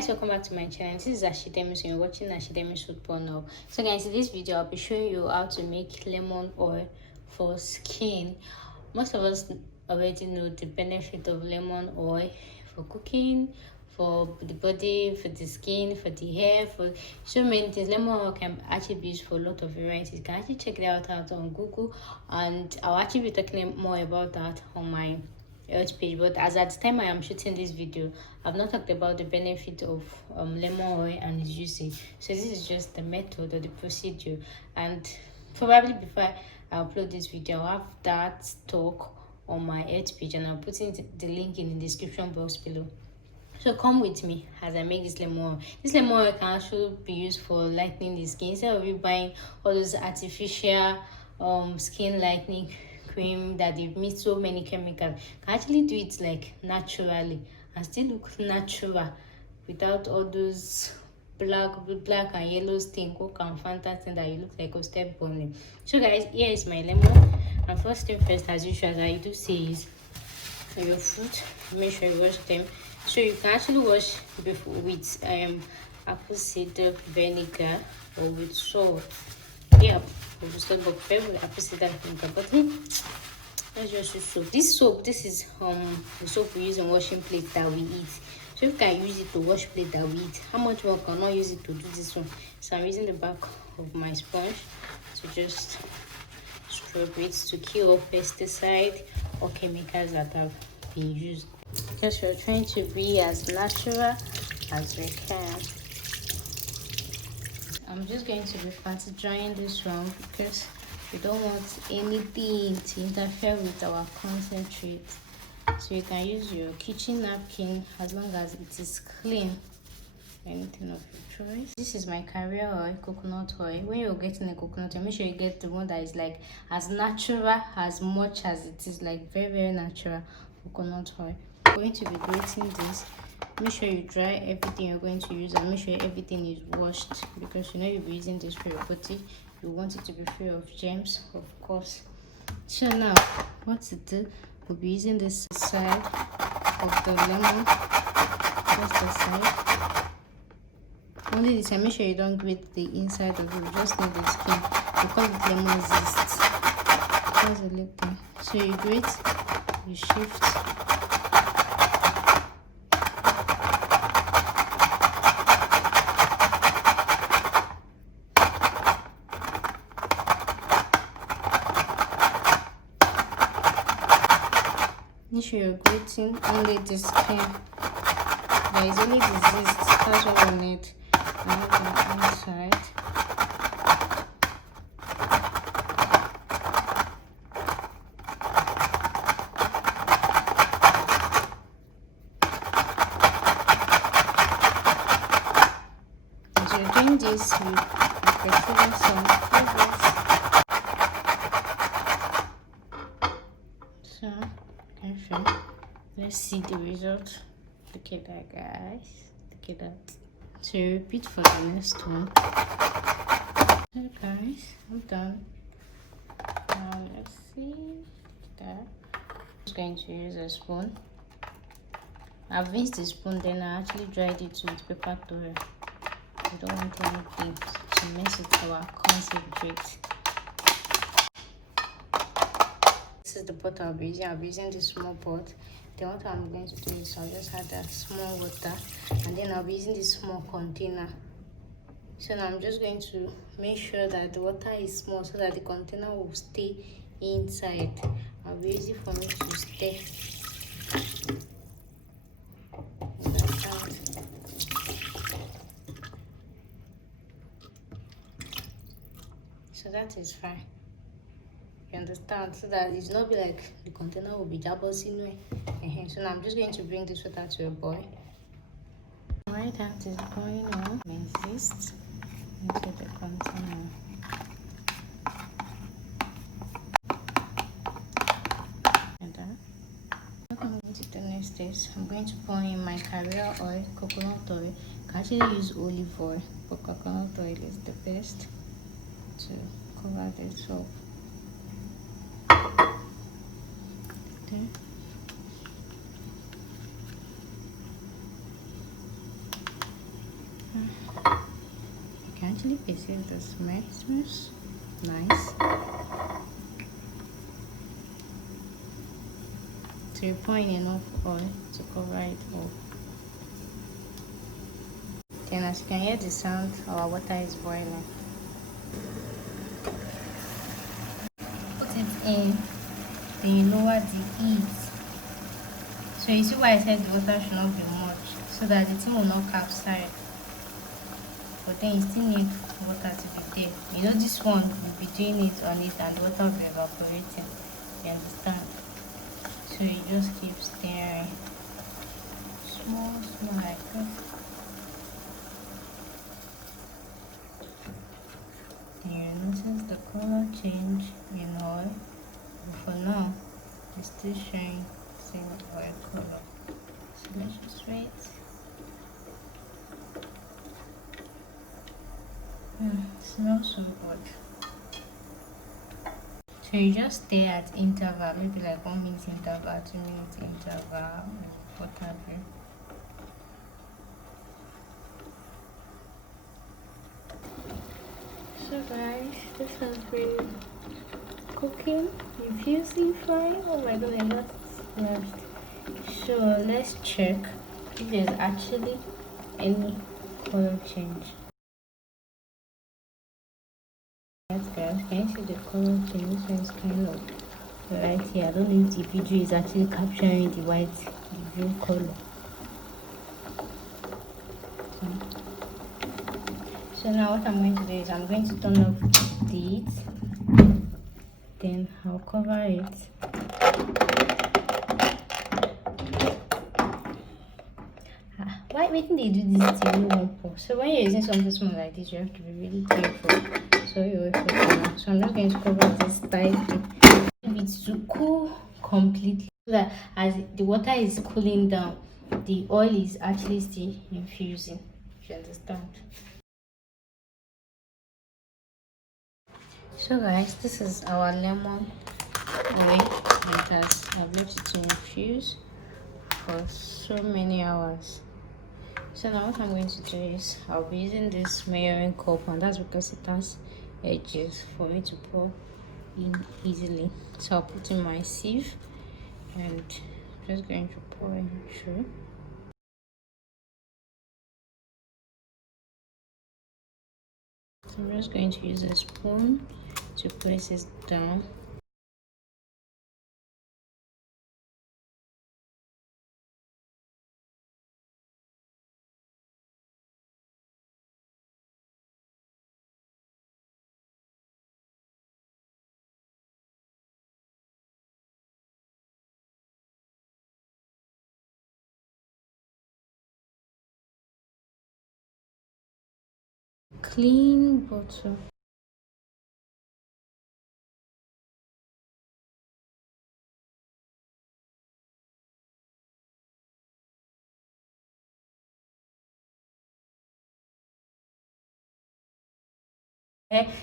guys, welcome back to my channel. This is Ashidemi, so you're watching Ashidemi Food Porno. So guys, in this video I'll be showing you how to make lemon oil for skin. Most of us already know the benefit of lemon oil for cooking, for the body, for the skin, for the hair, for so many things. Lemon oil can actually be used for a lot of varieties. You can actually check it out on Google, and I'll actually be talking more about that on my health page. But as at the time I am shooting this video, I've not talked about the benefit of lemon oil and its usage. So this is just the method or the procedure, and probably before I upload this video I'll have that talk on my health page, and I'll put in the link in the description box below. So come with me as I make this lemon oil. This lemon oil can also be used for lightening the skin. Instead of you buying all those artificial skin lightening cream that they've mixed so many chemicals, you can actually do it like naturally and still look natural without all those black and yellow stain, coke and fanta thing that you look like a step burning. So guys, here is my lemon. And first thing first, as usual, as I do say, is for your fruit, make sure you wash them. So you can actually wash before with apple cider vinegar or with salt. Yeah, but prefer apple cider vinegar. But let's just use soap. This soap, this is the soap we use in washing plates that we eat. So if you can use it to wash plate that we eat, how much more can I use it to do this one? So I'm using the back of my sponge to just scrub it to kill off pesticide or chemicals that have been used. Because we're trying to be as natural as we can. I'm just going to be fast drying this one because we don't want anything to interfere with our concentrate. So you can use your kitchen napkin as long as it is clean. Anything of your choice. This is my carrier oil, coconut oil. When you're getting a coconut oil, make sure you get the one that is like as natural as much as it is, like very natural coconut oil. I'm going to be grating this. Make sure you dry everything you're going to use and make sure everything is washed, because you know you'll be using this for your body. You want it to be free of germs, of course. So now what to do, we'll be using this side of the lemon, just the side. Only this time, make sure you don't grate the inside of it, you just need the skin. We call it lemon zest. That's a little thing. So you grate, you shift. Make sure you're grating only the skin. There is only the zest, that's all on it. And on the inside. As you're doing this, you perform some flavors. So, let's see the result. Look at that, guys. Look at that. So repeat for the next one. Okay guys, I'm done. Now let's see that. I'm just going to use a spoon. I've rinsed the spoon, then I actually dried it with paper towel. We don't want anything to mess with our concentrate. This is the pot I'll be using. I'll be using this small pot. Then what I'm going to do is I'll just add that small water, and then I'll be using this small container. So now I'm just going to make sure that the water is small so that the container will stay inside. I'll be using for me to stir. So that is fine. You understand? So that it's not be like the container will be jabbing. So now I'm just going to bring this water to a boil. Alright, that is boiling on. Insist into the container. And that. What I'm going to do next is I'm going to pour in my carrier oil, coconut oil. You can actually use olive oil, but coconut oil is the best to cover this up. Okay. actually perceive the smell. It smells nice. So you're pouring enough oil to cover it up. Then as you can hear the sound, our water is boiling. Put it in, then you lower the heat. So you see why I said the water should not be much, so that the thing will not capsize. But then you still need water to be there. You know, this one will be doing it on it and the water will be evaporating. You understand? So you just keep stirring. Small like this. And you notice the color change in oil. But for now, it's still showing same oil color. So let's just wait. Smells so good. So you just stay at interval, maybe like 1 minute interval, 2 minute interval, whatever. So guys, this has been cooking, infusing fine. Oh my god, that's left. So let's check if there's actually any color change. Yes guys, can you see the color change? This one is kind of right here. I don't know if the video is actually capturing the white, the blue color. So now what I'm going to do is I'm going to turn off the heat, then I'll cover it. Why didn't they do this thing? So when you're using something small like this, you have to be really careful. So you wait for it now. So I'm just going to cover this tightly. Leave it to cool completely, so that as the water is cooling down, the oil is actually still infusing. You understand? So guys, this is our lemon oil. It has, I've left it to infuse for so many hours. So now what I'm going to do is I'll be using this measuring cup, and that's because it has edges for me to pour in easily. So I'll put in my sieve and just going to pour in through. So I'm just going to use a spoon to press it down. Clean bottle.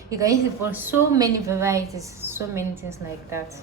You can use it for so many varieties, so many things like that.